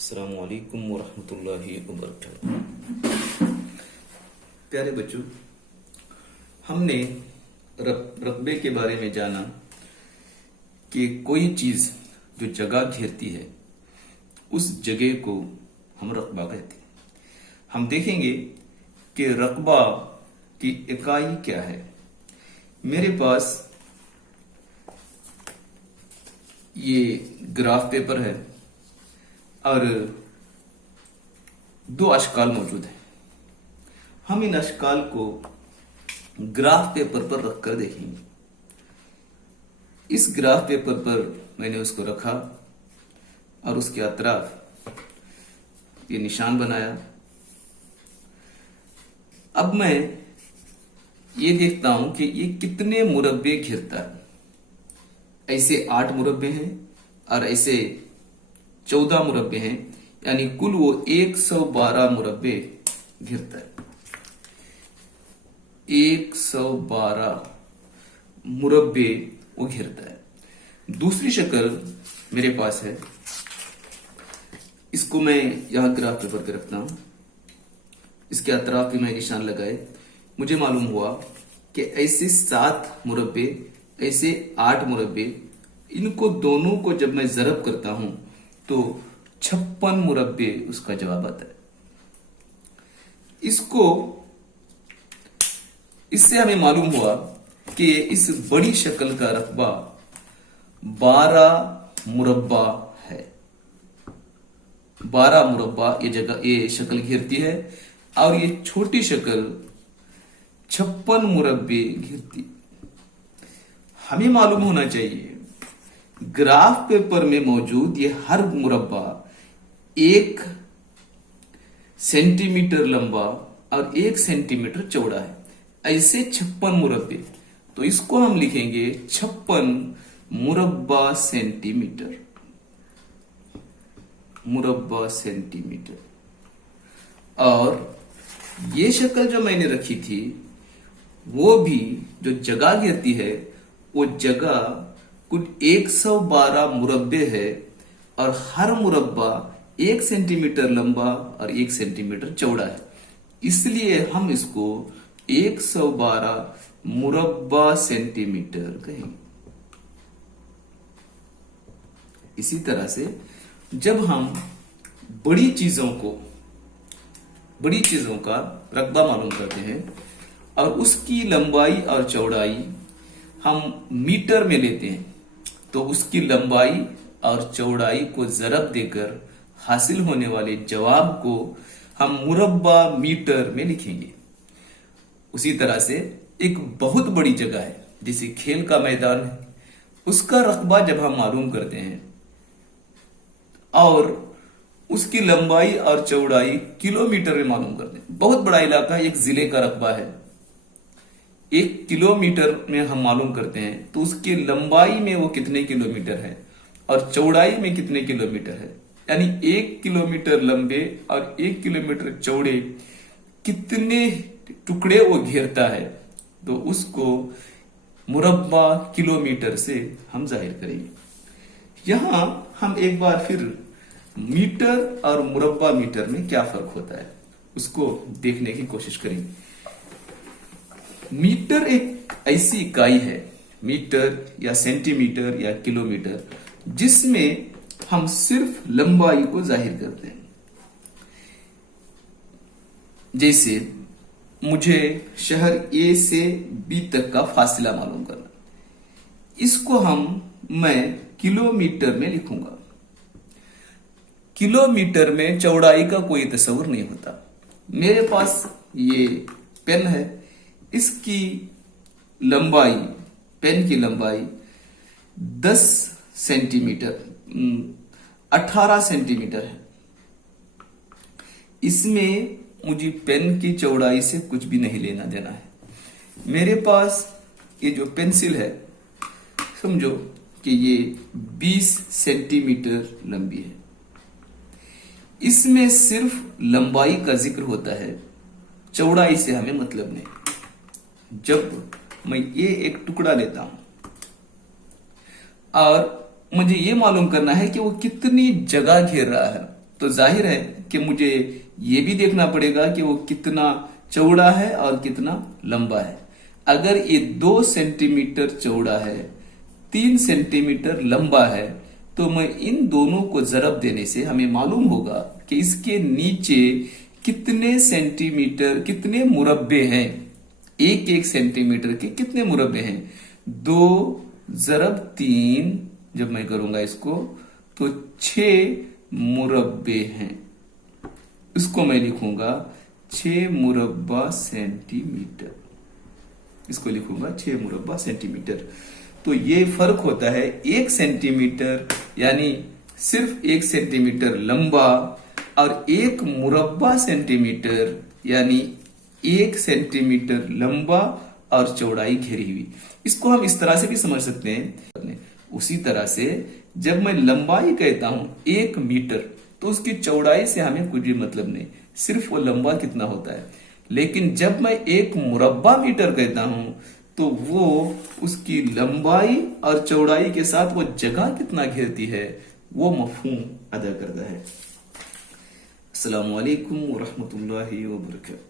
अस्सलाम वालेकुम वरहमतुल्लाहि वबरकातुहू। प्यारे बच्चों, हमने रकबे के बारे में जाना कि कोई चीज जो जगह घेरती है उस जगह को हम रकबा कहते हैं। हम देखेंगे कि रकबा की इकाई क्या है। मेरे पास ये ग्राफ पेपर है और दो अशकाल मौजूद हैं। हम इन अशकाल को ग्राफ पेपर पर रखकर देखेंगे। इस ग्राफ पेपर पर मैंने उसको रखा और उसके अतराफ ये निशान बनाया। अब मैं ये देखता हूं कि ये कितने मुरब्बे घेरता है। ऐसे 8 मुरब्बे हैं और ऐसे 14 मुरब्बे हैं, यानी कुल वो 112 मुरब्बे घेरता है। 112 मुरब्बे वो घेरता है। दूसरी शक्ल मेरे पास है, इसको मैं यहां ग्राफ पेपर पे रखता हूं। इसके अतराफ भी मैं निशान लगाए। मुझे मालूम हुआ कि ऐसे 7 मुरब्बे, ऐसे 8 मुरब्बे, इनको दोनों को जब मैं जरब करता हूं तो 56 मुरब्बे उसका जवाब आता है। इससे हमें मालूम हुआ कि इस बड़ी शक्ल का रकबा 12 मुरब्बा है। 12 मुरब्बा ये शक्ल घेरती है और ये छोटी शक्ल 56 मुरब्बे घेरती। हमें मालूम होना चाहिए ग्राफ पेपर में मौजूद ये हर मुरब्बा 1 सेंटीमीटर लंबा और 1 सेंटीमीटर चौड़ा है। ऐसे 56 मुरब्बे, तो इसको हम लिखेंगे 56 मुरब्बा सेंटीमीटर। मुरब्बा सेंटीमीटर। और ये शक्ल जो मैंने रखी थी वो भी जो जगह घेरती है, वो जगह कुल 112 मुरब्बे है और हर मुरब्बा 1 सेंटीमीटर लंबा और 1 सेंटीमीटर चौड़ा है। इसलिए हम इसको 112 मुरब्बा सेंटीमीटर कहेंगे। इसी तरह से जब हम बड़ी चीजों का रकबा मालूम करते हैं और उसकी लंबाई और चौड़ाई हम मीटर में लेते हैं, तो उसकी लंबाई और चौड़ाई को जरब देकर हासिल होने वाले जवाब को हम मुरब्बा मीटर में लिखेंगे। उसी तरह से एक बहुत बड़ी जगह है, जैसे खेल का मैदान है, उसका रकबा जब हम मालूम करते हैं और उसकी लंबाई और चौड़ाई किलोमीटर में मालूम करते हैं। बहुत बड़ा इलाका है, एक जिले का रकबा है, 1 किलोमीटर में हम मालूम करते हैं, तो उसकी लंबाई में वो कितने किलोमीटर है और चौड़ाई में कितने किलोमीटर है, यानी 1 किलोमीटर लंबे और 1 किलोमीटर चौड़े कितने टुकड़े वो घेरता है, तो उसको मुरब्बा किलोमीटर से हम जाहिर करेंगे। यहां हम एक बार फिर मीटर और मुरब्बा मीटर में क्या फर्क होता है उसको देखने की कोशिश करेंगे। मीटर एक ऐसी इकाई है, मीटर या सेंटीमीटर या किलोमीटर, जिसमें हम सिर्फ लंबाई को जाहिर करते हैं। जैसे मुझे शहर ए से बी तक का फासला मालूम करना, इसको मैं किलोमीटर में लिखूंगा। किलोमीटर में चौड़ाई का कोई तस्वर नहीं होता। मेरे पास ये पेन है, इसकी लंबाई, पेन की लंबाई 10 सेंटीमीटर 18 सेंटीमीटर है। इसमें मुझे पेन की चौड़ाई से कुछ भी नहीं लेना देना है। मेरे पास ये जो पेंसिल है, समझो कि ये 20 सेंटीमीटर लंबी है। इसमें सिर्फ लंबाई का जिक्र होता है, चौड़ाई से हमें मतलब नहीं। जब मैं ये एक टुकड़ा लेता हूं और मुझे ये मालूम करना है कि वो कितनी जगह घेर रहा है, तो जाहिर है कि मुझे ये भी देखना पड़ेगा कि वो कितना चौड़ा है और कितना लंबा है। अगर ये 2 सेंटीमीटर चौड़ा है, 3 सेंटीमीटर लंबा है, तो मैं इन दोनों को जरब देने से हमें मालूम होगा कि इसके नीचे कितने सेंटीमीटर, कितने मुरब्बे हैं। एक एक सेंटीमीटर के कितने मुरब्बे हैं? 2 जरब 3 जब मैं करूंगा इसको तो 6 मुरब्बे हैं। इसको मैं लिखूंगा 6 मुरब्बा सेंटीमीटर। इसको लिखूंगा 6 मुरब्बा सेंटीमीटर। तो ये फर्क होता है 1 सेंटीमीटर यानी सिर्फ 1 सेंटीमीटर लंबा और 1 मुरब्बा सेंटीमीटर यानी 1 सेंटीमीटर लंबा और चौड़ाई घेरी हुई। इसको हम इस तरह से भी समझ सकते हैं। उसी तरह से जब मैं लंबाई कहता हूं 1 मीटर, तो उसकी चौड़ाई से हमें कुछ भी मतलब नहीं, सिर्फ वो लंबा कितना होता है। लेकिन जब मैं 1 मुरब्बा मीटर कहता हूं तो वो उसकी लंबाई और चौड़ाई के साथ वो जगह कितना घेरती है, वो मफहूम अदा करता है। अस्सलामु अलैकुम व रहमतुल्लाहि व बरकातहू।